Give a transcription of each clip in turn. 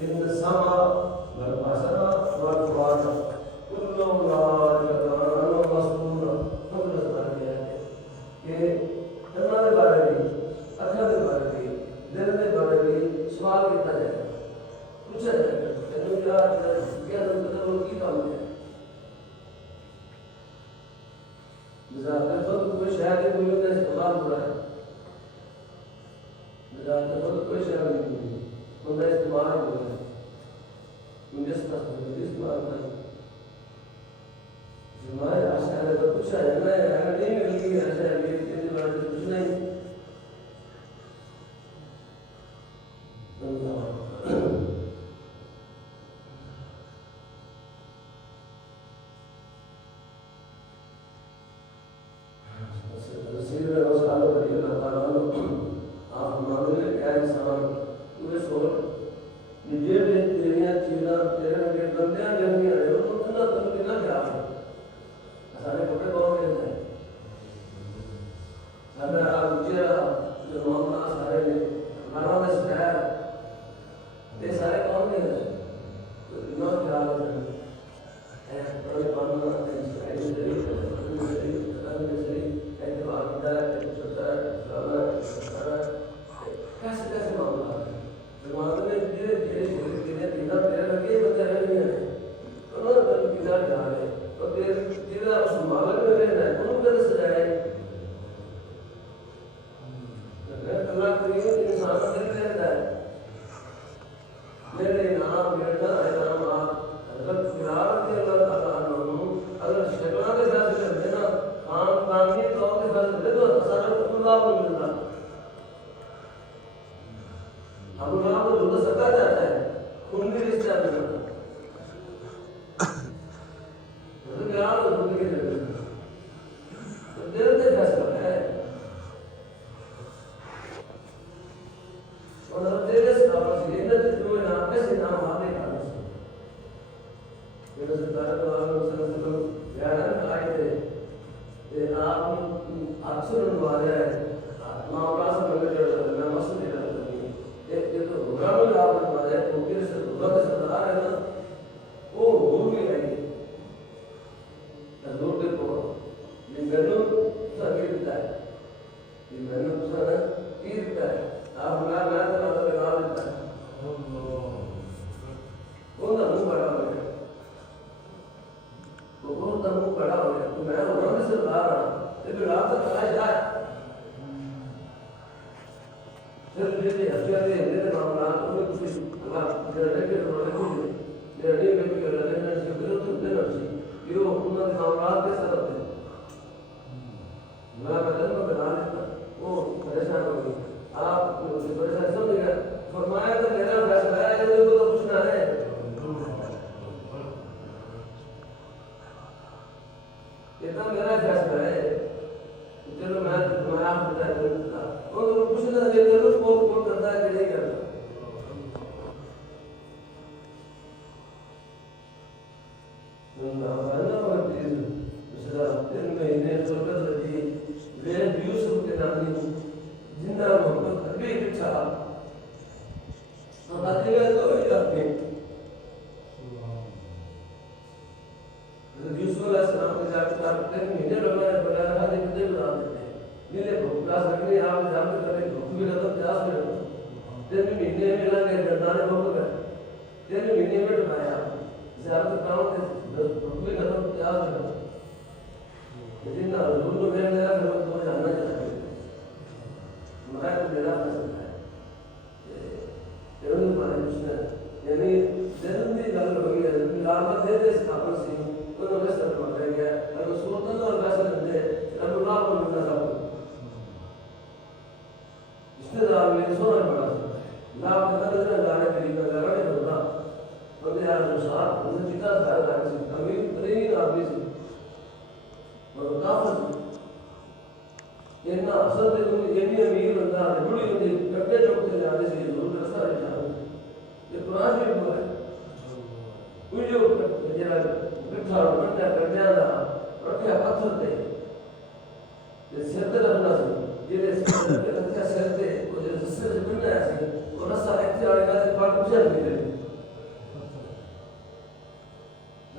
In the summer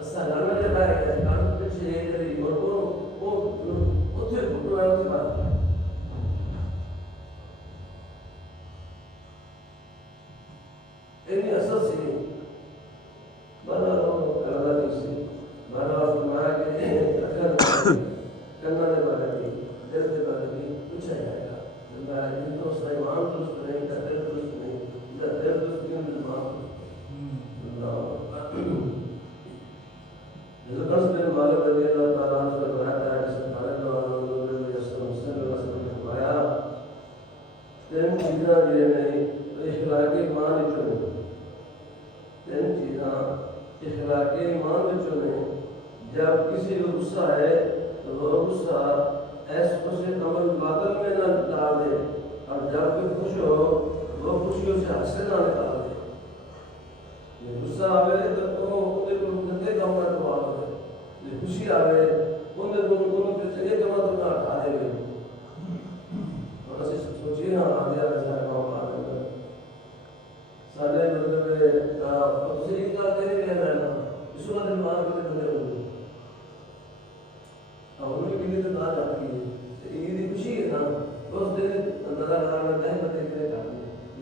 असा गाना के बारे में गाना पीछे ये तेरी वो उसे फोटो आया उसके बाद इन्हीं असल से बना लो करना किसी बना तुम्हारा के करना ने बारे में दिल के बारे में कुछ है क्या तुम्हारा दिन तो सही मान दोस्त नहीं करते दोस्त नहीं इधर दिल दोस्त क्यों दिमाग ज़िक्र से मालूम है कि अल्लाह ताला ने बताया है कि सारे लोगों ने जैसे मुस्लिम वसल्लम ने फरमाया तीन चीज़ें ये नहीं इखलाकी मान चुने तीन चीज़ें इखलाकी मान चुने जब किसी को गुस्सा है तो वो गुस्सा ऐसे उसे अमल बादल में न डाल दे और जब कोई खुश हो वो खुशियों से हंसे ना निकाल दे ये गुस्सा आवे तो उन्हें को गंदे काम में तो आवे ये खुशी आवे उन्हें को चंगे काम तो ना हटा दे थोड़ा सा सोचिए ना आगे ऐसा काम आ रहा है सारे मतलब दूसरी का तेरे लिए रहना इसको दिन मार के बंदे हो अब उन्हें के लिए तो ना जाती है ये खुशी है ना उस दिन अंदर लगाना नहीं पता कितने का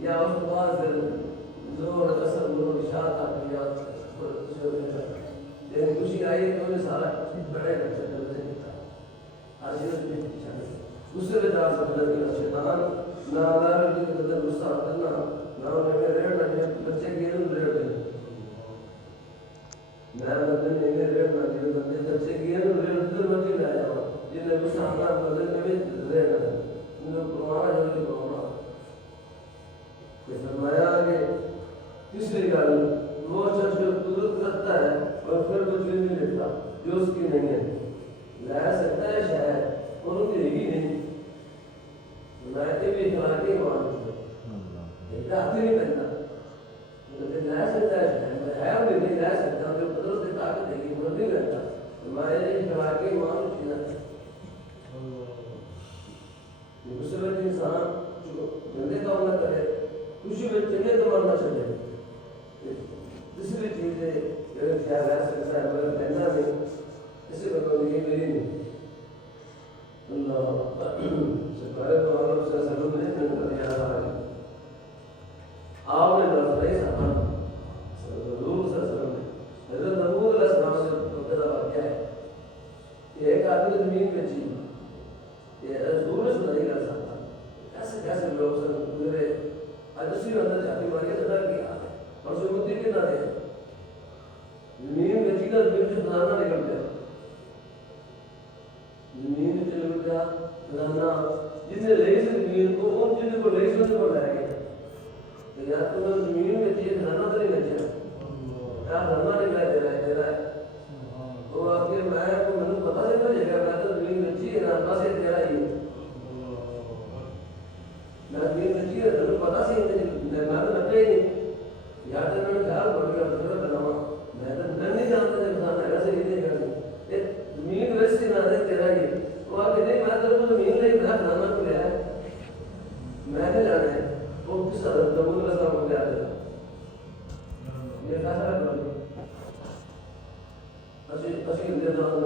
या उस बाद फिर जोर असर जोर इशारा किया लेकिन खुशी आई तो उन्हें सारा बड़े बच्चे करते देता आज ये दूसरे विचार से बदल शैतान ना अल्लाह के कदर गुस्सा करना ना उन्हें रेड ना बच्चे के लिए रेड देना मैं बदल ने रेड ना दिए बच्चे के लिए रेड तो मत ही लाया जिन्हें गुस्सा आना बदल में भी रेड ना उन्हें पुराना जो भी पुराना फरमाया कि तीसरी गल वो शख्स जो कुदरत रखता है और फिर कुछ भी नहीं लेता जो उसकी नहीं है ला सकता है शायद और उनकी ही नहीं लाते भी खिलाते मान एक आदमी नहीं बनता तो ला सकता है शायद है वो नहीं ला सकता जो कुदरत की ताकत देगी वो नहीं रहता हमारे खिलाते मान चीज़ दूसरे इंसान जो गंदे काम न करे खुशी में चंगे तो मरना चाहिए दूसरी चीज़ है अगर क्या रह सकता है मगर कहना नहीं इसे बताओ ये मेरी नहीं अल्लाह सरकार को आलम से सलूम नहीं कर दिया आपने दर्द नहीं सहा सलूम से सलूम हज़रत नबूह अलैहिस्सलाम से मुतदा वाक़या है कि एक आदमी ज़मीन में जी ये रसूल से नहीं कर सकता कैसे कैसे लोग सब गुजरे अदसी अंदर जाती मारी अदा किया और जो मुद्दे के ना दे ज़मीन में जीना ज़मीन से खजाना निकल गया ज़मीन में चल गया खजाना जिसने रईस ज़मीन को उन जिन्हें को रईस में लाया गया तो यार तुम ज़मीन में चाहिए खजाना तो नहीं बचा क्या खजाना निकला दे रहा है तो आपके मैं को मैंने पता नहीं था जगह मैं तो ज़मीन में चाहिए ना बस ये तेरा ही मैं ज़मीन में चाहिए तो पता सी मैं तो लगता ही नहीं यार तो मैंने ख्याल पड़ गया तो बनावा मैं तो नहीं जानता जब खजाना ऐसे ही नहीं करती ज़मीन वैसे ना दे तेरा ही वो आके नहीं मैं तो ज़मीन नहीं मैं खजाना को लिया मैं नहीं जाना है वो किस तरह नबूह अलैहिस्सलाम को लिया ये कैसा कर असी असी इंतज़ाम